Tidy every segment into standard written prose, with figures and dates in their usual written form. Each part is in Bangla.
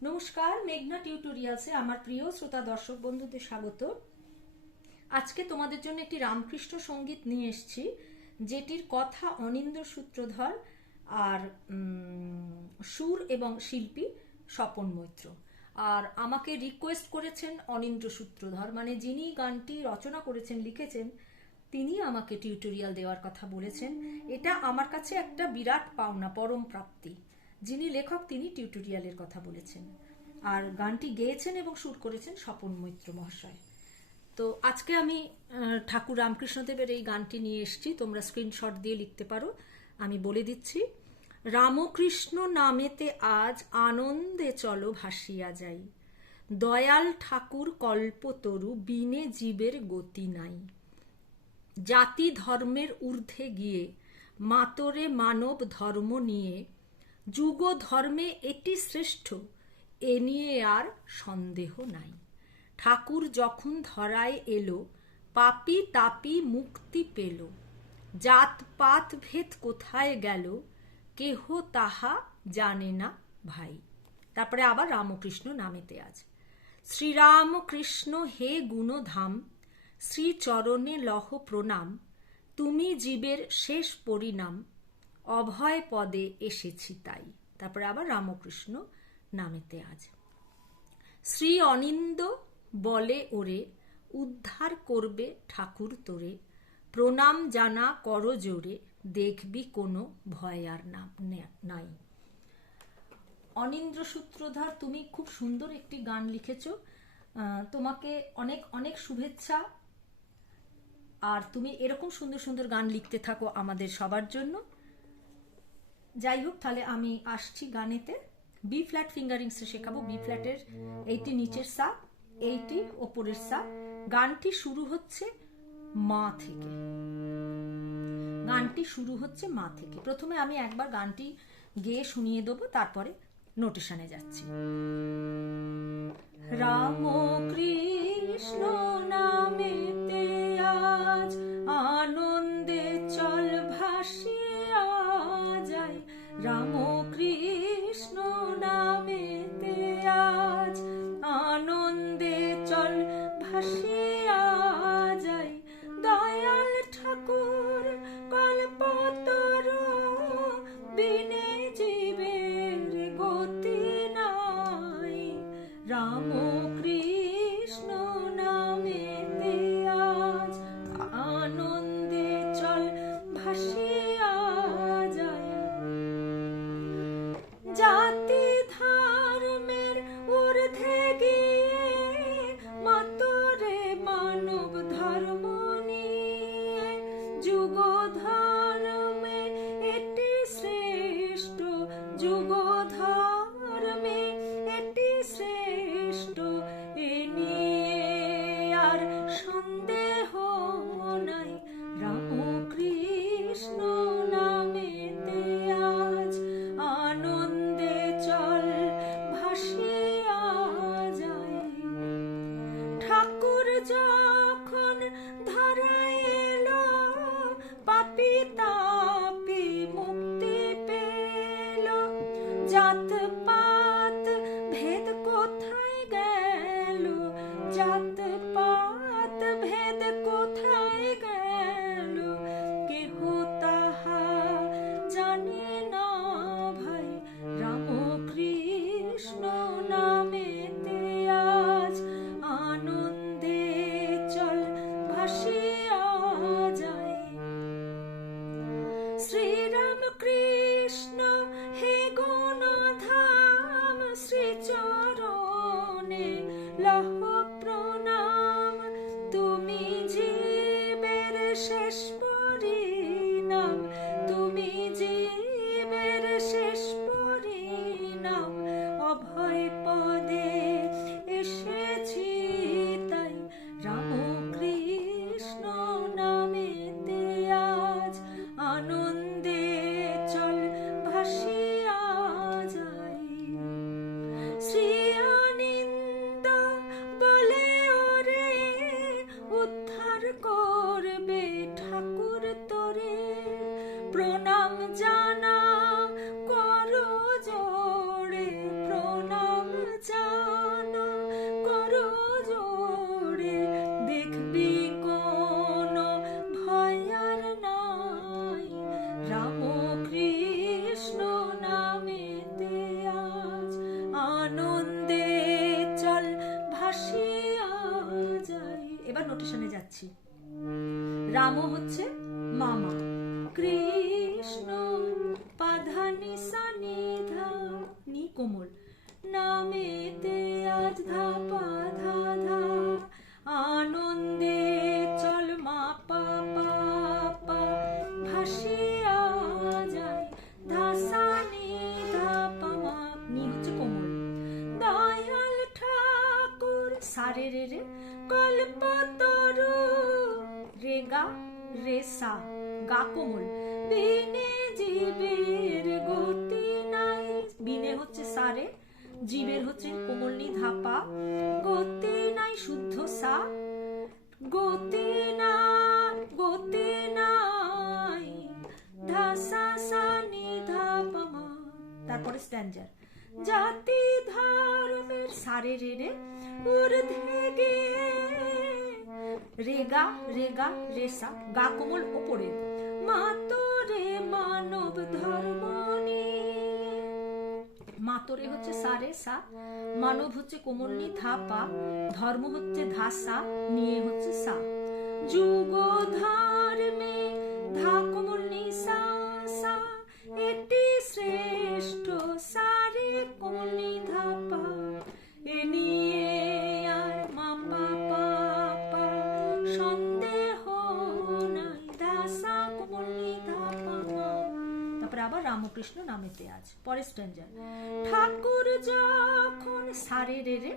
নমস্কার, মেঘনা টিউটোরিয়ালসে আমার প্রিয় শ্রোতা দর্শক বন্ধুদের স্বাগত। আজকে তোমাদের জন্য একটি রামকৃষ্ণ সঙ্গীত নিয়ে এসেছি, যেটির কথা অনিন্দ্র সূত্রধর আর সুর এবং শিল্পী স্বপন মৈত্র। আর আমাকে রিকোয়েস্ট করেছেন অনিন্দ্র সূত্রধর, মানে যিনি গানটি রচনা করেছেন, লিখেছেন, তিনি আমাকে টিউটোরিয়াল দেওয়ার কথা বলেছেন। এটা আমার কাছে একটা বিরাট পাওনা, পরম প্রাপ্তি। যিনি লেখক তিনি টিউটোরিয়ালের কথা বলেছেন, আর গানটি গেয়েছেন এবং সুর করেছেন স্বপন মৈত্র মহাশয়। তো আজকে আমি ঠাকুর রামকৃষ্ণদেবের এই গানটি নিয়ে এসেছি। তোমরা স্ক্রিনশট দিয়ে লিখতে পারো, আমি বলে দিচ্ছি। রামকৃষ্ণ নামেতে আজ আনন্দে চলো ভাসিয়া যাই, দয়াল ঠাকুর কল্পতরু বিনে জীবের গতি নাই। জাতি ধর্মের ঊর্ধ্বে গিয়ে মাতরে মানব ধর্ম নিয়ে, যুগ ধর্মে এটি শ্রেষ্ঠ, এ নিয়ে আর সন্দেহ নাই। ঠাকুর যখন ধরায় এলো, পাপি তাপি মুক্তি পেল, জাত পাত ভেদ কোথায় গেল, কেহ তাহা জানে না ভাই। তারপরে আবার রামকৃষ্ণ নামেতে আজ। শ্রীরামকৃষ্ণ হে গুণধাম, শ্রীচরণে লহ প্রণাম, তুমি জীবের শেষ পরিণাম, অভয় পদে এসেছি তাই। তারপরে আবার রামকৃষ্ণ নামেতে আজ। শ্রী অনিন্দ বলে ওরে, উদ্ধার করবে ঠাকুর তোরে, প্রণাম জানা কর জোরে, দেখবি কোনো ভয় আর নাই। অনিন্দ্র সূত্রধর, তুমি খুব সুন্দর একটি গান লিখেছ, তোমাকে অনেক অনেক শুভেচ্ছা। আর তুমি এরকম সুন্দর সুন্দর গান লিখতে থাকো আমাদের সবার জন্য। যাই হোক, তাহলে আমি আসছি গানেতে। বি ফ্ল্যাট ফিঙ্গারিংস শেখাবো। বি ফ্ল্যাটের এইটি নিচের সা, এইটি ওপরের সা। গানটি শুরু হচ্ছে মা থেকে। গানটি শুরু হচ্ছে মা থেকে। প্রথমে আমি একবার গানটি গেয়ে শুনিয়ে দেবো, তারপরে নোটেশনে যাচ্ছি। রাম কৃষ্ণ নামেতে আজ আনন্দে চল ভাসিয়া যাই, রাম কৃষ্ণ নামেতে আজ আনন্দে চল ভাসিয়া যাই, দয়াল ঠাকুর কল্পতরু বিনে জীবের গতি নাই। রাম কৃষ্ণ নামেতে আজ আনন্দে চল ভাসিয়া যাই, জাতি ধর্মের ঊর্ধ্বে গিয়ে মাতরে মানব ধর্ম নিয়ে, যুগ ধর্মে এটি শ্রেষ্ঠ, যুগ ধর্মে এটি শ্রেষ্ঠ, এ নিয়ে আর সন্দেহ নাই। রামকৃষ্ণ নামেতে আজ আনন্দে চল ভাসিয়া যাই, ঠাকুর যখন ধরায় এলো, পাপি তাপি মুক্তি পেল, জাত পাত ভেদ কোথায় গেল, জাত পাত ভেদ কোথায় গেল, কেহ তাহা জানে না ভাই। রামকৃষ্ণ নামেতে আজ আনন্দে চল ভাসিয়া যাই, শ্রীরামকৃষ্ণ হে গুণধাম, শ্রীচরণে লহ প্রণাম, তুমি জীবের শেষ পরিণাম, তুমি জীবের শেষ পরিণাম, অভয় পদে এসেছি তাই। রামকৃষ্ণ নামেতে আজ আনন্দে চল ভাসিয়া যাই, শ্রী অনিন্দ বলে ওরে, উদ্ধার করবে ঠাকুর তোরে, প্রণাম জানা কর জোড়ে, প্রণাম ডাইমেনশনে যাচ্ছি। রাম হচ্ছে মামা, কৃষ্ণ পাধানি সানিধা নি কোমল, নামেতে আজ ধা পা ধা ধা, আনন্দে চল মা পা পা পা, ভাসিয়া যায় ধা সা নি ধা পা মা, নি হচ্ছে কোমল। দয়াল ঠাকুর সারে রে রে, কল্পতরু রে গা রে সা, গা কোমল, বিনে জীবের গতি নাই, বিনে হচ্ছে সারে, জীবের হচ্ছে কোমল নি ধাপা, গতি নাই শুদ্ধ সা, গতি না গতি নাই ধা সা সা নি ধা পা মা। তারপরে স্ট্যান্জার, জাতি ধর্মের সারে রে রে, ঊর্ধ্বে গে রেগা রেগা রেসা, গা কোমল ওপরে, মাতরে মানব ধর্ম নিয়ে, মাতরে হচ্ছে সারে সা, মানব হচ্ছে কোমল নি ধা পা, ধর্ম হচ্ছে ধা সা, নিয়ে হচ্ছে সা, যুগ ধর্মে ধা কোমল নি সা সা, এটি শ্রেষ্ঠ সারে কোমল নি ধা পা, এ নিয়ে আর মা পা পা পা, সন্দেহ নাই ধা সা কোমল নি ধা পা মা। তারপরে আবার রামকৃষ্ণ নামেতে আজ। পরে স্ট্যান্জার, ঠাকুর যখন সারে রে রে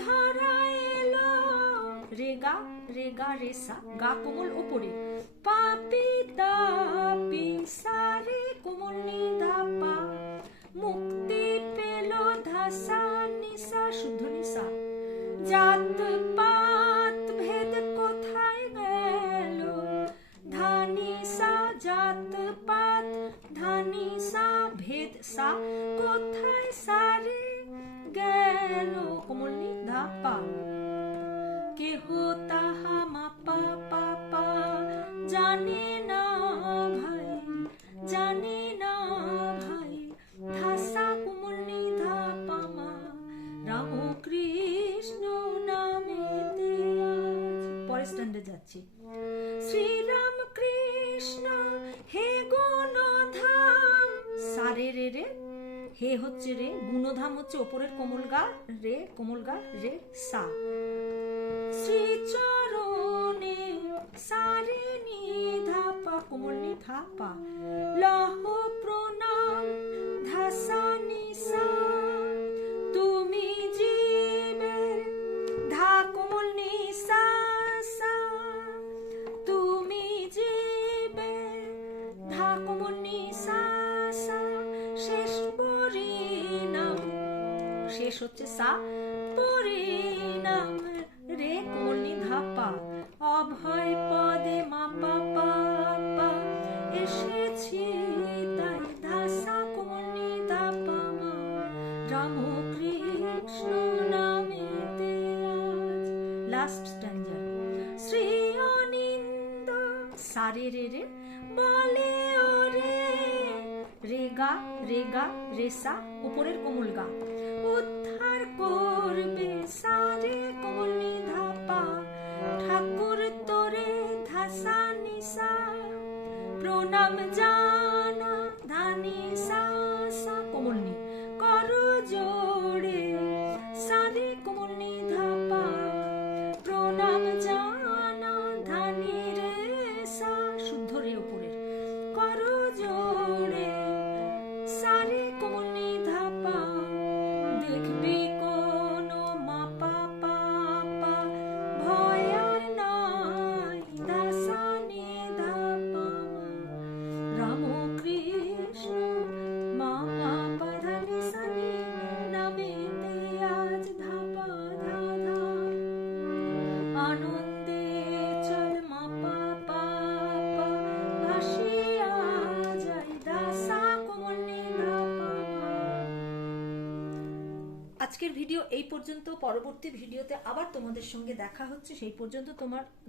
ধরা এলো, রেগা রেগা রেসা, গা কোমল ওপরে, পাপি তাপি সারে কোমল নি ধা পা, মুক্তি পেল ধা সা নি সা শুদ্ধ নি সা, জাত পাত ভেদ কোথায় গেল, ধানি সা, জাত পাত ধানি সা, ভেদ সা, কোথায় সারে গেল কোমল নি ধা পা, কেহ তাহা মা পা পা পা, জানে না ভাই জানে না ভাই, ধা সা কোমল নি ধা পা মা, রাম কৃষ্ণ নামেতে আজ। পরে স্ট্যান্ডে যাচ্ছি, শ্রীরাম কৃষ্ণ হে গুণধাম, সারে রে রে, হে হচ্ছে রে, গুণধাম হচ্ছে ওপরের কোমল গা রে, কোমল গা রে সা, শ্রীচরণে সারে নি ধা পা কোমল নি ধা পা, লহ প্রণাম ধা সা নি সা, তুমি জীবের ধা কোমল নি সা সা, তুমি জীবের ধা কোমল নি সা সা, শেষ পরিণাম, শেষ হচ্ছে সা, পরিণাম রে কোমল নি ধা পা, অভয় পদে মা পা পা পা, এসেছি তাই ধা সা কোমল নি ধা পা মা, রাম কৃষ্ণ নামেতে আজ। লাস্ট স্ট্যান্জার, শ্রী অনিন্দ সারে রে রে, বলে ওরে, রেগা রেগা রেসা, উপরের কোমল গা, উদ্ধার করবে সারে কোমল নি ধা পা, ঠাকুর তোরে ধা সা নি সা, প্রণাম জানা ধানি সা সা কোমল নি, কর জোড়ে সারে কোমল নি ধা পা, প্রণাম জানা ধানি রে সা শুদ্ধ রে উপরের, কর জোড়ে সারে কোমল নি ধা পা, দেখবি কোন মা পা পা পা, ভয় আর নাই ধা সা নি ধা পা মা, রাম কৃষ্ণ মা পা ধা নি সা নি, নামেতে আজ ধা পা ধা ধা, আনন্দে চল মা পা পা পা, ভাসিয়া যাই ধা সা কোমল নি ধা পা মা। আজকের ভিডিও এই পর্যন্ত, পরবর্তী ভিডিওতে আবার তোমাদের সঙ্গে দেখা হচ্ছে, সেই পর্যন্ত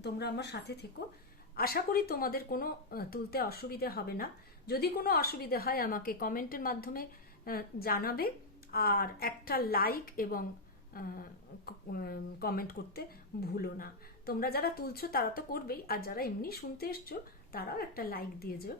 তোমরা আমার সাথে থেকো। আশা করি তোমাদের কোনো তুলতে অসুবিধা হবে না। যদি কোনো অসুবিধা হয় আমাকে কমেন্টের মাধ্যমে জানাবে, আর একটা লাইক এবং কমেন্ট করতে ভুলো না। তোমরা যারা তুলছো তারা তো করবেই, আর যারা এমনি শুনতে এসছো তারাও একটা লাইক দিয়ে যেও।